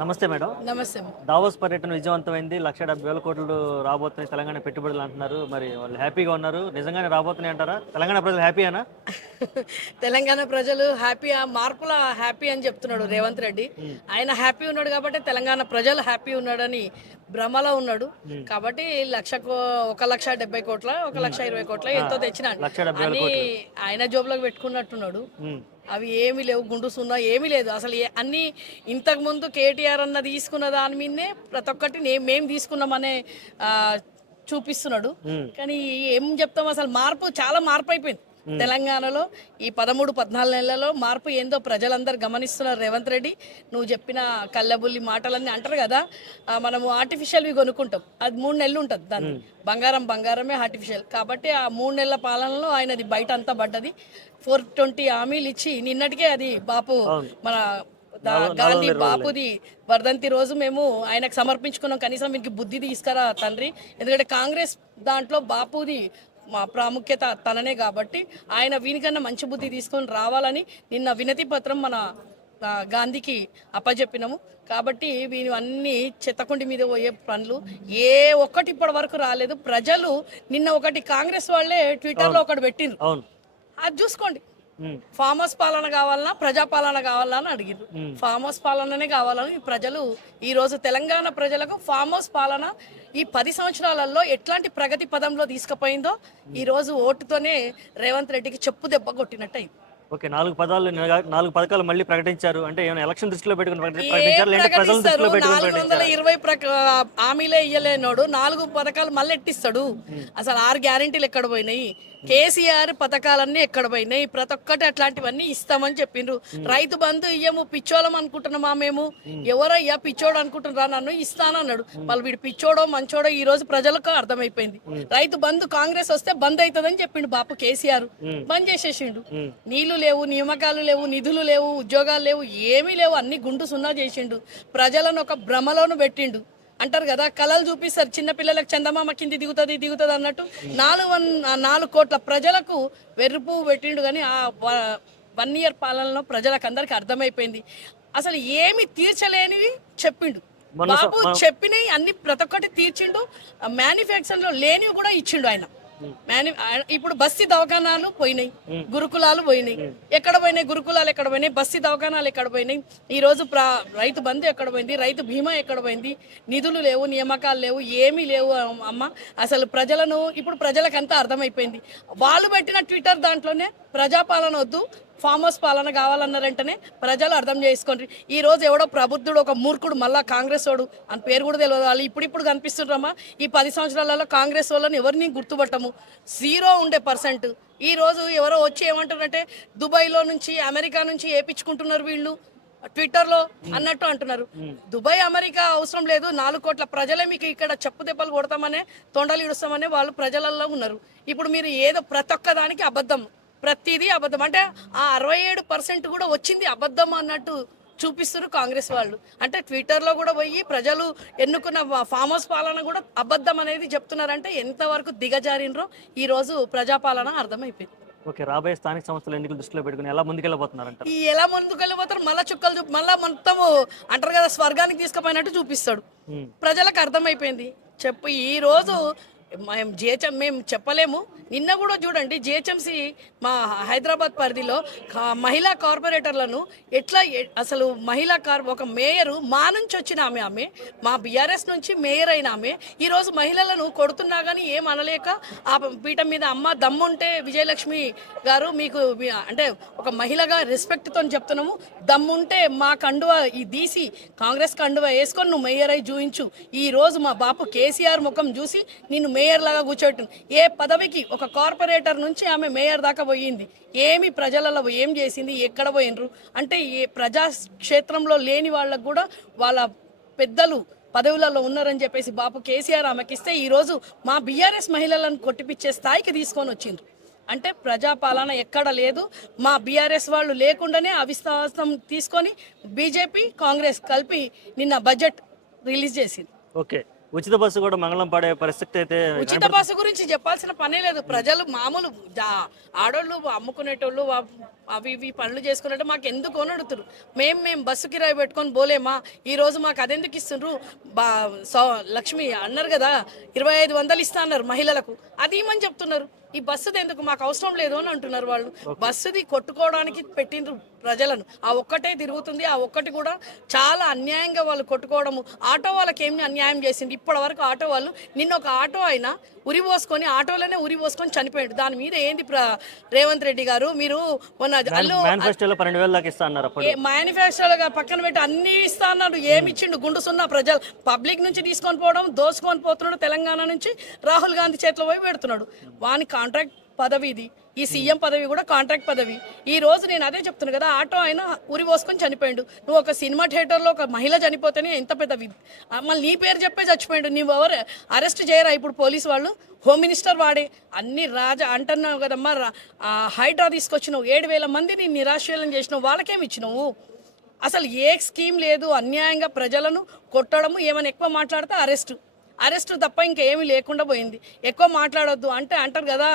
నమస్తే మేడం. నమస్తే. దావోస్ పర్యటన విజయవంతమైంది. 1,70,000 కోట్లు రాబోతున్నాయి తెలంగాణ పెట్టుబడులు అంటున్నారు. మరి వాళ్ళు హ్యాపీగా ఉన్నారు. నిజంగానే రాబోతున్నాయి అంటారా? తెలంగాణ ప్రజలు హ్యాపీయేనా? తెలంగాణ ప్రజలు హ్యాపీ, మార్పుల హ్యాపీ అని చెప్తున్నాడు రేవంత్ రెడ్డి. ఆయన హ్యాపీ ఉన్నాడు కాబట్టి తెలంగాణ ప్రజలు హ్యాపీ ఉన్నాడని భ్రమలో ఉన్నాడు. కాబట్టి 1,70,000 కోట్ల 1,20,000 కోట్ల ఎంతో తెచ్చినాడు అని ఆయన జోబులోకి పెట్టుకున్నట్టున్నాడు. అవి ఏమీ లేవు, గుండు సున్నా ఏమీ లేదు అసలు. అన్నీ ఇంతకుముందు కేటీఆర్ అన్న తీసుకున్న దాని మీదనే ప్రతి ఒక్కటి మేము తీసుకున్నామనే చూపిస్తున్నాడు. కానీ ఏం చెప్తాం, అసలు చాలా మార్పు అయిపోయింది తెలంగాణలో. ఈ 13-14 నెలలలో మార్పు ఏందో ప్రజలందరూ గమనిస్తున్నారు. రేవంత్ రెడ్డి, నువ్వు చెప్పిన కళ్ళబుల్లి మాటలన్నీ అంటారు కదా, మనము ఆర్టిఫిషియల్వి కొనుక్కుంటాం, అది 3 నెలలు ఉంటుంది. దాన్ని బంగారమే ఆర్టిఫిషియల్. కాబట్టి ఆ 3 నెలల పాలనలో ఆయనది బయట అంతా పడ్డది. 420 హామీలు ఇచ్చి నిన్నటికే అది బాపు మన గాంధీ బాపుది వర్ధంతి రోజు మేము ఆయనకు సమర్పించుకున్నాం. కనీసం మీకు బుద్ధి తీసుకురా తండ్రి, ఎందుకంటే కాంగ్రెస్ దాంట్లో బాపుది మా ప్రాముఖ్యత తననే కాబట్టి ఆయన వీనికన్నా మంచి బుద్ధి తీసుకొని రావాలని నిన్న వినతి పత్రం మన గాంధీకి అప్పచెప్పినాము. కాబట్టి వీని అన్ని చెత్తకుండి మీద పోయే పనులు ఏ ఒక్కటి ఇప్పటి వరకు రాలేదు. ప్రజలు నిన్న ఒకటి కాంగ్రెస్ వాళ్ళే ట్విట్టర్లో ఒకటి పెట్టిండ్రు, అది చూసుకోండి. ఫామ్ హౌస్ పాలన కావాలన్నా ప్రజాపాలన కావాలన్నా అని అడిగిండ్రు. ఫామ్ హౌస్ పాలననే కావాలని ప్రజలు ఈ రోజు తెలంగాణ ప్రజలకు ఫామ్ హౌస్ పాలన ఈ 10 సంవత్సరాలలో ఎట్లాంటి ప్రగతి పదంలో తీసుకుపోయిందో ఈ రోజు ఓటుతోనే రేవంత్ రెడ్డికి చెప్పు దెబ్బ కొట్టినట్టు అయింది. ఓకే, 4 పథకాలు మళ్ళీ ప్రకటించారు అంటే ఏమైనా ఎలక్షన్ దృష్టిలో పెట్టుకుని ప్రకటించారు, లేదంటే ప్రజల దృష్టిలో పెట్టుకుని ప్రకటించారు? 420 హామీలే ఇయ్యలేనోడు 4 పథకాలు మళ్ళీ ఎట్టిస్తాడు? అసలు 6 గ్యారెంటీలు ఎక్కడ పోయినాయి? కేసీఆర్ పథకాలన్నీ ఎక్కడ పోయినాయి? ప్రతి ఒక్కటి అట్లాంటివన్నీ ఇస్తామని చెప్పిండ్రు. రైతు బంధు ఇయ్యము, పిచ్చోళం అనుకుంటున్నామా మేము? ఎవరయ్యా పిచ్చోడు అనుకుంటున్నారా? నన్ను ఇస్తానన్నాడు. వాళ్ళు వీడు పిచ్చోడో మంచోడో ఈ రోజు ప్రజలకు అర్థమైపోయింది. రైతు బంధు కాంగ్రెస్ వస్తే బంద్ అవుతుందని చెప్పిండు బాపు కేసీఆర్, బంద్ చేసేసిండు. నీళ్లు లేవు, నియామకాలు లేవు, నిధులు లేవు, ఉద్యోగాలు లేవు, ఏమీ లేవు, అన్ని గుండు సున్నా చేసిండు. ప్రజలను ఒక భ్రమలోను పెట్టిండు. అంటారు కదా, కళలు చూపిస్తారు చిన్నపిల్లలకు, చందమామ కింది దిగుతుంది అన్నట్టు 4 కోట్ల ప్రజలకు వెర్రుపు పెట్టిండు. కానీ ఆ 1 ఇయర్ పాలనలో ప్రజలకు అందరికి అర్థమైపోయింది అసలు ఏమి తీర్చలేనివి చెప్పిండు బాబు. చెప్పినవి అన్ని ప్రతి ఒక్కటి తీర్చిండు. మ్యానుఫ్యాక్చరింగ్ లో లేనివి కూడా ఇచ్చిండు ఆయన. ఇప్పుడు బస్తీ దవాఖానాలు పోయినాయి, గురుకులాలు పోయినాయి. ఎక్కడ పోయినాయి గురుకులాలు? ఎక్కడ పోయినాయి? బస్తీ దవాఖానాలు ఎక్కడ పోయినాయి? ఈ రోజు రైతు బంధు ఎక్కడ పోయింది? రైతు బీమా ఎక్కడ పోయింది? నిధులు లేవు, నియామకాలు లేవు, ఏమీ లేవు అమ్మ. అసలు ఇప్పుడు ప్రజలకు అంతా అర్థమైపోయింది. వాళ్ళు పెట్టిన ట్విట్టర్ దాంట్లోనే ప్రజాపాలన వద్దు, ఫామ్ హౌస్ పాలన కావాలన్నారంటేనే ప్రజలు అర్థం చేసుకోండి. ఈ రోజు ఎవడో ప్రబుద్ధుడు, ఒక మూర్ఖుడు, మళ్ళా కాంగ్రెస్ వాడు అని పేరు కూడా తెలియదు. వాళ్ళు ఇప్పుడు కనిపిస్తుండ్రమ్మా. ఈ 10 సంవత్సరాలలో కాంగ్రెస్ వాళ్ళని ఎవరిని గుర్తుపట్టము, 0 ఉండే పర్సెంట్. ఈ రోజు ఎవరో వచ్చి ఏమంటారంటే దుబాయ్లో నుంచి, అమెరికా నుంచి ఏపించుకుంటున్నారు వీళ్ళు ట్విట్టర్లో అన్నట్టు అంటున్నారు. దుబాయ్ అమెరికా అవసరం లేదు, 4 కోట్ల ప్రజలే మీకు ఇక్కడ చెప్పు దెబ్బలు కొడతామనే, తొండలు ఇడుస్తామనే వాళ్ళు ప్రజలలో ఉన్నారు. ఇప్పుడు మీరు ఏదో ప్రతి ఒక్క దానికి అబద్ధం, ప్రతిదీ అబద్ధం. అంటే ఆ 67% కూడా వచ్చింది అబద్ధం అన్నట్టు చూపిస్తారు కాంగ్రెస్ వాళ్ళు. అంటే ట్విట్టర్లో కూడా పోయి ప్రజలు ఎన్నుకున్న ఫామ్ హౌస్ పాలన కూడా అబద్ధం అనేది చెప్తున్నారంటే ఎంతవరకు దిగజారినరో ఈ రోజు ప్రజాపాలన అర్థమైపోయింది. ఓకే, రాబోయే స్థానిక సంస్థల ఎన్నికలు దృష్టిలో పెట్టుకుని ఎలా ముందుకెళ్ళబోతున్నారంట? ఎలా ముందుకెళ్ళిపోతారు? మళ్ళా చుక్కలు మళ్ళా మొత్తము అంటారు కదా, స్వర్గానికి తీసుకుపోయినట్టు చూపిస్తాడు. ప్రజలకు అర్థమైపోయింది. ఈ రోజు మేము చెప్పలేము. నిన్న కూడా చూడండి, జిహెచ్ఎంసీ మా హైదరాబాద్ పరిధిలో మహిళా కార్పొరేటర్లను ఎట్లా అసలు ఒక మేయరు మా నుంచి వచ్చిన ఆమె మా బీఆర్ఎస్ నుంచి మేయర్ అయిన ఆమె ఈరోజు మహిళలను కొడుతున్నా కానీ ఏం అనలేక ఆ పీఠం మీద అమ్మ దమ్ముంటే విజయలక్ష్మి గారు మీకు అంటే ఒక మహిళగా రెస్పెక్ట్తో చెప్తున్నాము, దమ్ముంటే మా కండువ ఈ తీసి కాంగ్రెస్ కండువ వేసుకొని నువ్వు మేయర్ అయి చూయించు. ఈ రోజు మా బాపు కేసీఆర్ ముఖం చూసి నిన్ను మేయర్ లాగా కూర్చోటం. ఏ పదవికి ఒక కార్పొరేటర్ నుంచి ఆమె మేయర్ దాకా పోయింది, ఏమి ప్రజలలో ఏం చేసింది, ఎక్కడ పోయినరు అంటే ఏ ప్రజాక్షేత్రంలో లేని వాళ్ళకు కూడా వాళ్ళ పెద్దలు పదవులలో ఉన్నారని చెప్పేసి బాపు కేసీఆర్ ఆమెకి ఇస్తే ఈరోజు మా బీఆర్ఎస్ మహిళలను కొట్టిపిచ్చే స్థాయికి తీసుకొని వచ్చిండ్రు. అంటే ప్రజాపాలన ఎక్కడ లేదు. మా బీఆర్ఎస్ వాళ్ళు లేకుండానే అవిశ్వాసం తీసుకొని బీజేపీ కాంగ్రెస్ కలిపి నిన్న బడ్జెట్ రిలీజ్ చేసింది. ఓకే, ఉచిత బస్సు కూడా మంగళం పడే పరిస్థితి అయితే. ఉచిత బస్సు గురించి చెప్పాల్సిన పనే లేదు. ప్రజలు మామూలు ఆడోళ్ళు, అమ్ముకునేటోళ్ళు, అవి ఇవి పనులు చేసుకున్నట్టు మాకు ఎందుకు అని అడుగుతారు. మేము బస్సు కిరాయి పెట్టుకొని పోలేమా, ఈ రోజు మాకు అదెందుకు ఇస్తుండ్రు, బా లక్ష్మి అన్నారు కదా 2500 ఇస్తా అన్నారు మహిళలకు, అది ఇమ్మని చెప్తున్నారు. ఈ బస్సుది ఎందుకు, మాకు అవసరం లేదు అని అంటున్నారు వాళ్ళు. బస్సుది కొట్టుకోవడానికి పెట్టిండ్రు ప్రజలను, ఆ ఒక్కటే తిరుగుతుంది. ఆ ఒక్కటి కూడా చాలా అన్యాయంగా వాళ్ళు కొట్టుకోవడము. ఆటో వాళ్ళకి ఏమి అన్యాయం చేసింది ఇప్పటి వరకు. ఆటో వాళ్ళు నిన్న ఒక ఆటో అయినా ఉరి పోసుకొని ఆటోలోనే ఉరి పోసుకొని చనిపోయాడు. దాని మీద ఏంది రేవంత్ రెడ్డి గారు, మీరు మొన్న మేనిఫెస్టోలో 12,000 దాకా ఇస్తా అన్నారు అప్పుడు. మేనిఫెస్టోలుగా పక్కన పెట్టి అన్ని ఇస్తా అన్నాడు. ఏమి ఇచ్చిండు? గుండు సున్నా ప్రజలు పబ్లిక్ నుంచి తీసుకొని పోవడం, దోసుకొని పోతున్నాడు. తెలంగాణ నుంచి రాహుల్ గాంధీ చేతిలో పోయి పెడుతున్నాడు. వాని కాంట్రాక్ట్ పదవి ఇది. ఈ సీఎం పదవి కూడా కాంట్రాక్ట్ పదవి. ఈ రోజు నేను అదే చెప్తున్నాను కదా, ఆటో అయినా ఉరి పోసుకొని చనిపోయాడు. నువ్వు ఒక సినిమా థియేటర్లో ఒక మహిళ చనిపోతేనే ఎంత పెద్ద మళ్ళీ నీ పేరు చెప్పే చచ్చిపోయాడు. నువ్వు ఎవరు అరెస్ట్ చేయరా ఇప్పుడు పోలీసు వాళ్ళు? హోమ్ మినిస్టర్ వాడే అన్ని రాజా అంటున్నావు కదమ్మా. హైడ్రా తీసుకొచ్చినావు, 7,000 మందిని నిరాశ్రయం చేసినావు. వాళ్ళకేమి ఇచ్చినావు? అసలు ఏ స్కీమ్ లేదు. అన్యాయంగా ప్రజలను కొట్టడము, ఏమైనా ఎక్కువ మాట్లాడితే అరెస్టు తప్ప ఇంకేమీ లేకుండా పోయింది. ఎక్కువ మాట్లాడొద్దు అంటే అంటారు కదా,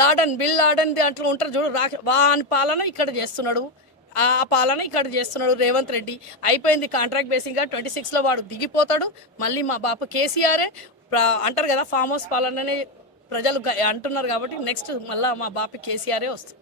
లాడన్ బిల్ లాడన్ అట్లా ఉంటారు చూడు. వాని పాలన ఇక్కడ చేస్తున్నాడు, ఆ పాలన ఇక్కడ చేస్తున్నాడు రేవంత్ రెడ్డి. అయిపోయింది కాంట్రాక్ట్ బేసింగ్గా. 26లో వాడు దిగిపోతాడు. మళ్ళీ మా బాపు కేసీఆరే అంటారు కదా, ఫామ్ హౌస్ పాలననే ప్రజలు అంటున్నారు కాబట్టి నెక్స్ట్ మళ్ళీ మా బాపు కేసీఆరే వస్తుంది.